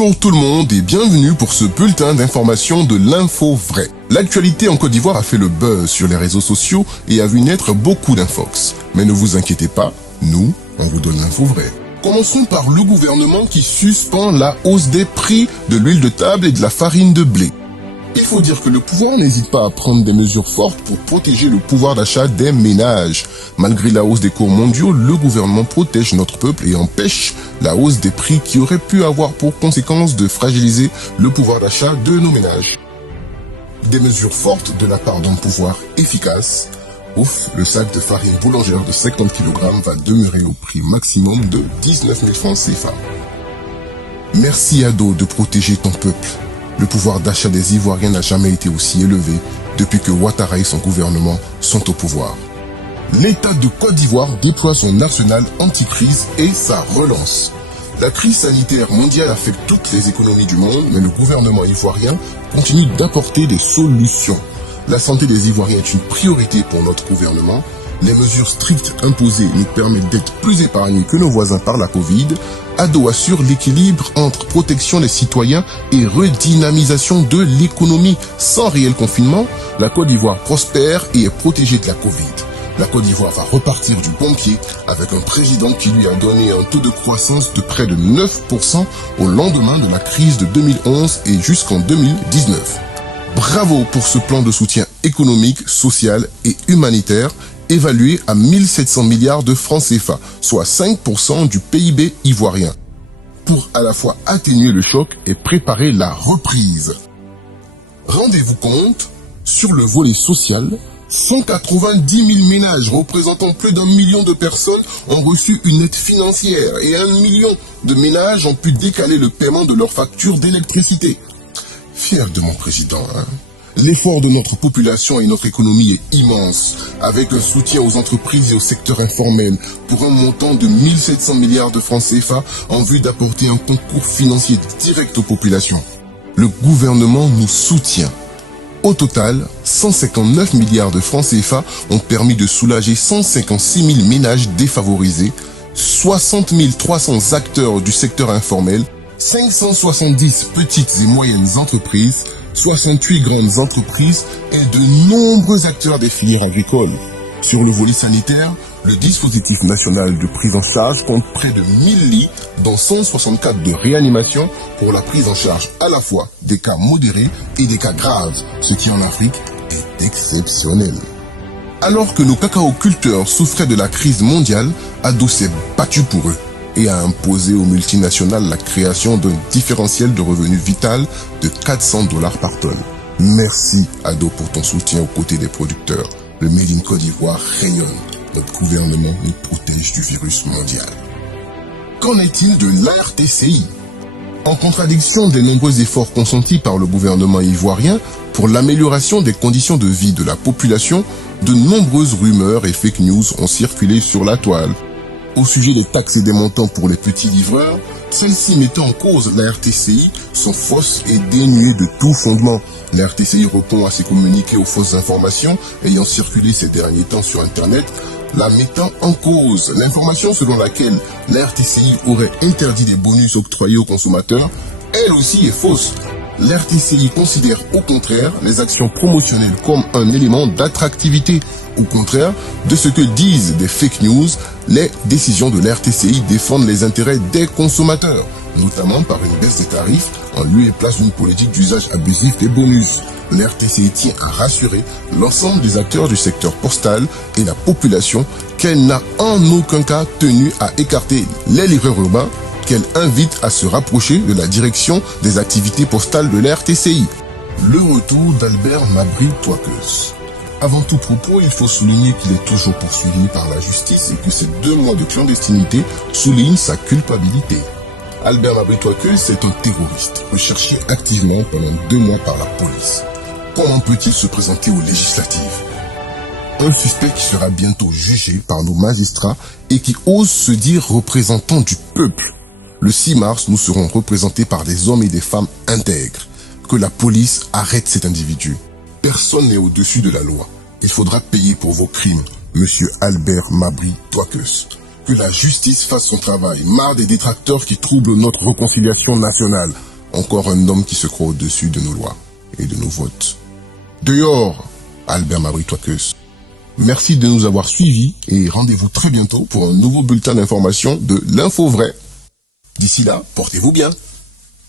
Bonjour tout le monde et bienvenue pour ce bulletin d'information de l'info vraie. L'actualité en Côte d'Ivoire a fait le buzz sur les réseaux sociaux et a vu naître beaucoup d'infox. Mais ne vous inquiétez pas, nous, on vous donne l'info vraie. Commençons par le gouvernement qui suspend la hausse des prix de l'huile de table et de la farine de blé. Il faut dire que le pouvoir n'hésite pas à prendre des mesures fortes pour protéger le pouvoir d'achat des ménages. Malgré la hausse des cours mondiaux, le gouvernement protège notre peuple et empêche la hausse des prix qui aurait pu avoir pour conséquence de fragiliser le pouvoir d'achat de nos ménages. Des mesures fortes de la part d'un pouvoir efficace. Ouf, le sac de farine boulangère de 50 kg va demeurer au prix maximum de 19 000 francs CFA. Merci Ado de protéger ton peuple. Le pouvoir d'achat des Ivoiriens n'a jamais été aussi élevé depuis que Ouattara et son gouvernement sont au pouvoir. L'État de Côte d'Ivoire déploie son arsenal anti-crise et sa relance. La crise sanitaire mondiale affecte toutes les économies du monde, mais le gouvernement ivoirien continue d'apporter des solutions. La santé des Ivoiriens est une priorité pour notre gouvernement. Les mesures strictes imposées nous permettent d'être plus épargnés que nos voisins par la Covid. Ado assure l'équilibre entre protection des citoyens et redynamisation de l'économie. Sans réel confinement, la Côte d'Ivoire prospère et est protégée de la Covid. La Côte d'Ivoire va repartir du bon pied avec un président qui lui a donné un taux de croissance de près de 9% au lendemain de la crise de 2011 et jusqu'en 2019. Bravo pour ce plan de soutien économique, social et humanitaire évalué à 1700 milliards de francs CFA, soit 5% du PIB ivoirien, pour à la fois atténuer le choc et préparer la reprise. Rendez-vous compte, sur le volet social, 190 000 ménages représentant plus d'1 million de personnes ont reçu une aide financière et 1 million de ménages ont pu décaler le paiement de leurs factures d'électricité. Fier de mon président, hein? L'effort de notre population et notre économie est immense, avec un soutien aux entreprises et au secteur informel pour un montant de 1700 milliards de francs CFA en vue d'apporter un concours financier direct aux populations. Le gouvernement nous soutient. Au total, 159 milliards de francs CFA ont permis de soulager 156 000 ménages défavorisés, 60 300 acteurs du secteur informel, 570 petites et moyennes entreprises, 68 grandes entreprises et de nombreux acteurs des filières agricoles. Sur le volet sanitaire, le dispositif national de prise en charge compte près de 1000 lits, dont 164 de réanimation pour la prise en charge à la fois des cas modérés et des cas graves, ce qui en Afrique est exceptionnel. Alors que nos cacaoculteurs souffraient de la crise mondiale, Ado s'est battu pour eux et a imposé aux multinationales la création d'un différentiel de revenus vital de 400 $ par tonne. Merci Ado pour ton soutien aux côtés des producteurs. Le Made in Côte d'Ivoire rayonne. Notre gouvernement nous protège du virus mondial. Qu'en est-il de l'ARTCI? En contradiction des nombreux efforts consentis par le gouvernement ivoirien pour l'amélioration des conditions de vie de la population, de nombreuses rumeurs et fake news ont circulé sur la toile. Au sujet des taxes et des montants pour les petits livreurs, celles-ci mettant en cause la RTCI sont fausses et dénuées de tout fondement. La RTCI répond à ces communiqués aux fausses informations ayant circulé ces derniers temps sur Internet, la mettant en cause. L'information selon laquelle la RTCI aurait interdit des bonus octroyés aux consommateurs, elle aussi est fausse. L'RTCI considère au contraire les actions promotionnelles comme un élément d'attractivité. Au contraire de ce que disent des fake news, les décisions de l'RTCI défendent les intérêts des consommateurs, notamment par une baisse des tarifs en lieu et place d'une politique d'usage abusif des bonus. L'RTCI tient à rassurer l'ensemble des acteurs du secteur postal et la population qu'elle n'a en aucun cas tenu à écarter les livreurs urbains, qu'elle invite à se rapprocher de la direction des activités postales de la RTCI. Le retour d'Albert Mabry Touakeus. Avant tout propos, il faut souligner qu'il est toujours poursuivi par la justice et que ces 2 mois de clandestinité soulignent sa culpabilité. Albert Mabry Touakeus est un terroriste, recherché activement pendant 2 mois par la police. Comment peut-il se présenter aux législatives? Un suspect qui sera bientôt jugé par nos magistrats et qui ose se dire représentant du peuple. Le 6 mars, nous serons représentés par des hommes et des femmes intègres. Que la police arrête cet individu. Personne n'est au-dessus de la loi. Il faudra payer pour vos crimes, monsieur Albert Mabry Touakeus. Que la justice fasse son travail. Marre des détracteurs qui troublent notre réconciliation nationale. Encore un homme qui se croit au-dessus de nos lois et de nos votes. Dehors, Albert Mabritois-Keus. Merci de nous avoir suivis et rendez-vous très bientôt pour un nouveau bulletin d'information de l'Info Vrai. D'ici là, portez-vous bien.